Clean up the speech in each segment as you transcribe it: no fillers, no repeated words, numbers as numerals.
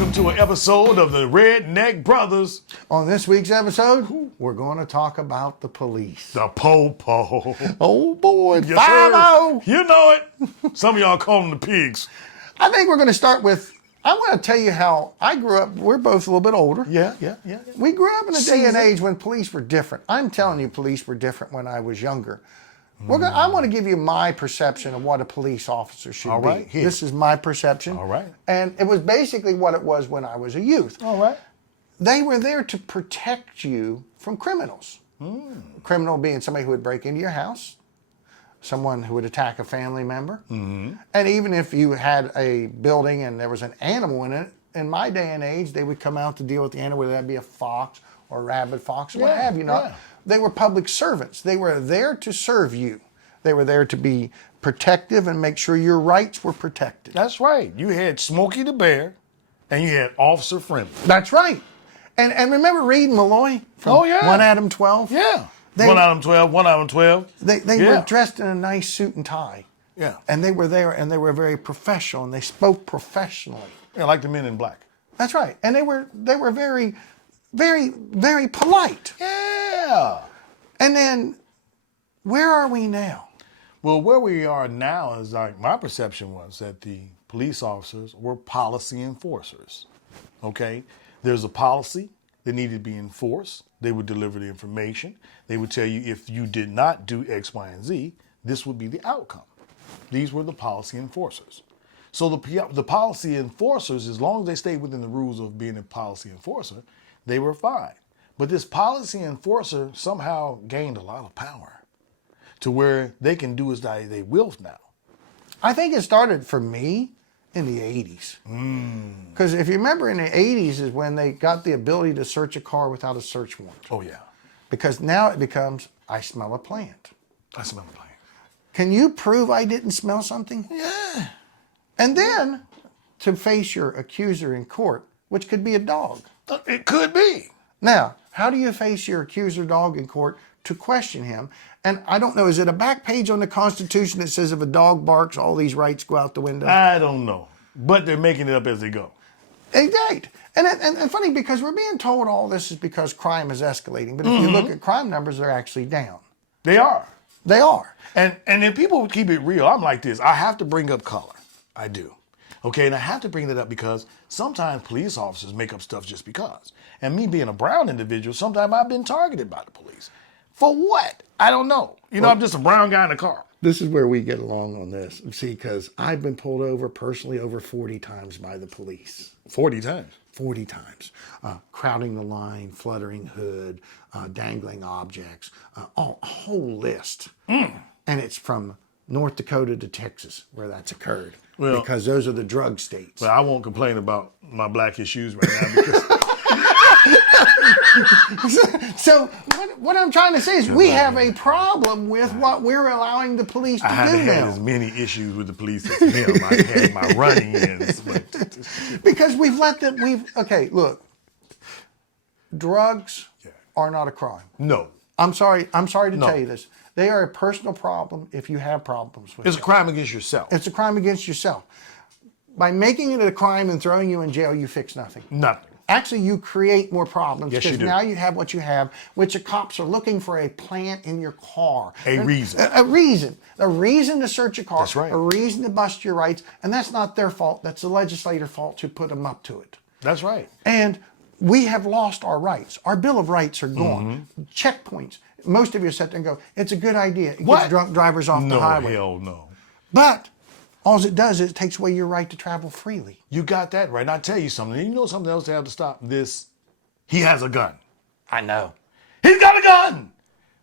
welcome to an episode of the Redneck Brothers. On this week's episode, we're going to talk about the police. The po-po. Oh boy, Yes, 5-0. sir. You know it. Some of y'all call them the pigs. I think we're going to start with, I want to tell you how I grew up. We're both a little bit older. Yeah. We grew up in a day and age when police were different. I'm telling you, police were different when I was younger. I want to give you my perception of what a police officer should All right, be. here. This is my perception. All right. And it was basically what it was when I was a youth. All right. They were there to protect you from criminals. Criminal being somebody who would break into your house, someone who would attack a family member. And even if you had a building and there was an animal in it, in my day and age, they would come out to deal with the animal, whether that be a fox or a rabid fox or what have you. Not. They were public servants. They were there to serve you. They were there to be protective and make sure your rights were protected. That's right. You had Smokey the Bear and you had Officer Friendly. That's right. And remember Reed and Malloy from 1 Adam 12? Yeah. 1 Adam 12, 1 Adam 12. They were dressed in a nice suit and tie. Yeah. And they were there and they were very professional and they spoke professionally. Yeah, like the Men in Black. That's right. And they were very, very, very polite. Yeah. And then where are we now? Well, where we are now is like my perception was that the police officers were policy enforcers. Okay? There's a policy that needed to be enforced. They would deliver the information. They would tell you if you did not do X, Y, and Z, this would be the outcome. These were the policy enforcers. So the policy enforcers, as long as they stayed within the rules of being a policy enforcer, they were fine. But this policy enforcer somehow gained a lot of power to where they can do as they will now. I think it started for me in the 80s. Because if you remember in the 80s is when they got the ability to search a car without a search warrant. Oh, yeah. Because now it becomes, I smell a plant. I smell a plant. Can you prove I didn't smell something? Yeah. And then to face your accuser in court, which could be a dog. It could be. Now, how do you face your accuser dog in court to question him? And I don't know, is it a back page on the Constitution that says if a dog barks, all these rights go out the window? I don't know. But they're making it up as they go. Exactly. And funny, because we're being told all this is because crime is escalating. But if you look at crime numbers, they're actually down. They are. They are. And if people would keep it real, I'm like this. I have to bring up color. I do. Okay, and I have to bring that up because sometimes police officers make up stuff just because. And me being a brown individual, sometimes I've been targeted by the police. For what? I don't know. You know, I'm just a brown guy in a car. This is where we get along on this. See, because I've been pulled over personally over 40 times by the police. 40 times? 40 times. Crowding the line, fluttering hood, dangling objects, a whole list. And it's from North Dakota to Texas where that's occurred. Well, because those are the drug states. Well, I won't complain about my black issues right now because... So what I'm trying to say is we have a problem with what we're allowing the police to do now. I haven't had as many issues with the police as him. I had my run-ins. Because we've let them, okay, look, drugs are not a crime. No. I'm sorry to tell you this. They are a personal problem if you have problems with it. It's a crime against yourself. It's a crime against yourself. By making it a crime and throwing you in jail, you fix nothing. Nothing. Actually, you create more problems because now you have what you have, which the cops are looking for a plant in your car. A reason. A reason. A reason to search a car. That's right. A reason to bust your rights. And that's not their fault. That's the legislator's fault to put them up to it. That's right. And we have lost our rights. Our Bill of Rights are gone. Checkpoints. Most of you sit there and go, it's a good idea. It gets drunk drivers off the highway. No, hell no. But all it does is it takes away your right to travel freely. You got that right. And I'll tell you something. You know something else to have to stop this? He has a gun. I know. He's got a gun!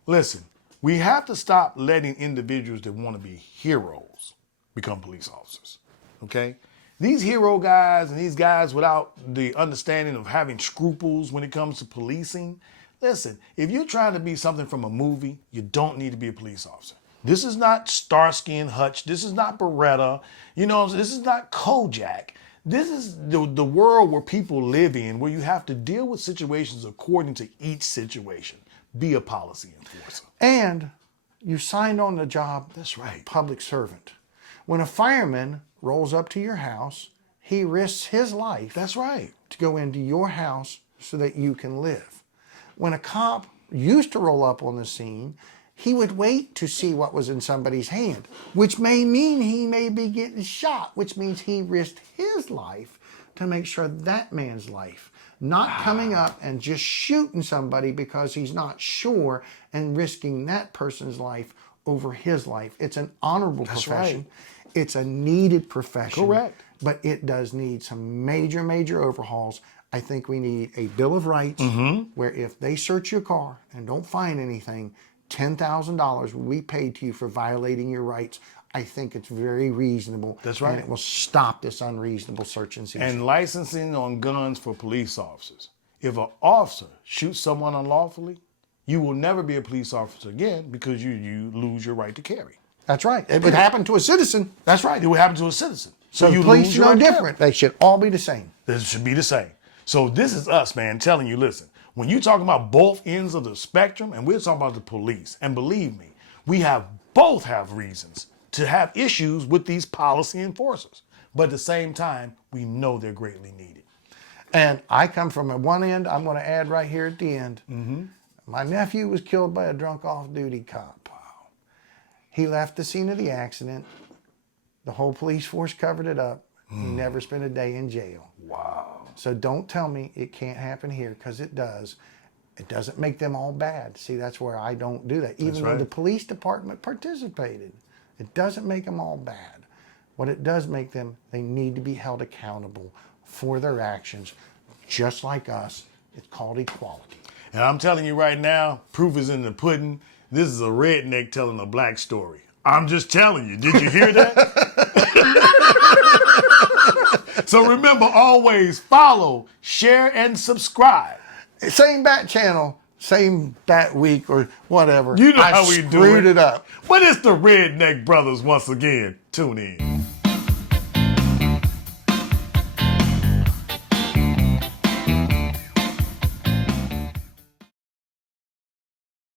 Listen, we have to stop letting individuals that want to be heroes become police officers. Okay? These hero guys and these guys without the understanding of having scruples when it comes to policing, listen, if you're trying to be something from a movie, you don't need to be a police officer. This is not Starsky and Hutch. This is not Beretta. You know, this is not Kojak. This is the world where people live in, where you have to deal with situations according to each situation. Be a policy enforcer. And you signed on the job. That's right. Public servant. When a fireman rolls up to your house, he risks his life. That's right. To go into your house so that you can live. When a cop used to roll up on the scene, he would wait to see what was in somebody's hand, which may mean he may be getting shot, which means he risked his life to make sure that man's life, not coming up and just shooting somebody because he's not sure and risking that person's life over his life. It's an honorable profession. Right. It's a needed profession. Correct. But it does need some major, major overhauls. I think we need a Bill of Rights where if they search your car and don't find anything, $10,000 will be paid to you for violating your rights. I think it's very reasonable. That's right. And it will stop this unreasonable search and seizure. And licensing on guns for police officers. If an officer shoots someone unlawfully, you will never be a police officer again because you lose your right to carry. That's right. It would happen to a citizen. That's right. It would happen to a citizen. So you police lose are your no right to carry. different. They should all be the same. This should be the same. So this is us, man, telling you, listen, when you're talking about both ends of the spectrum, and we're talking about the police, and believe me, we both have reasons to have issues with these policy enforcers. But at the same time, we know they're greatly needed. And I come from one end, I'm going to add right here at the end. My nephew was killed by a drunk off-duty cop. Wow. He left the scene of the accident. The whole police force covered it up. He never spent a day in jail. Wow. So don't tell me it can't happen here, because it does. It doesn't make them all bad. See, that's where I don't do that. Even though the police department participated, it doesn't make them all bad. What it does make them, they need to be held accountable for their actions, just like us. It's called equality. And I'm telling you right now, proof is in the pudding. This is a redneck telling a black story. I'm just telling you. Did you hear that? So remember, always follow, share, and subscribe. Same bat channel, same bat week, or whatever. You know I how we do screwed it up. But it's the Redneck Brothers once again. Tune in.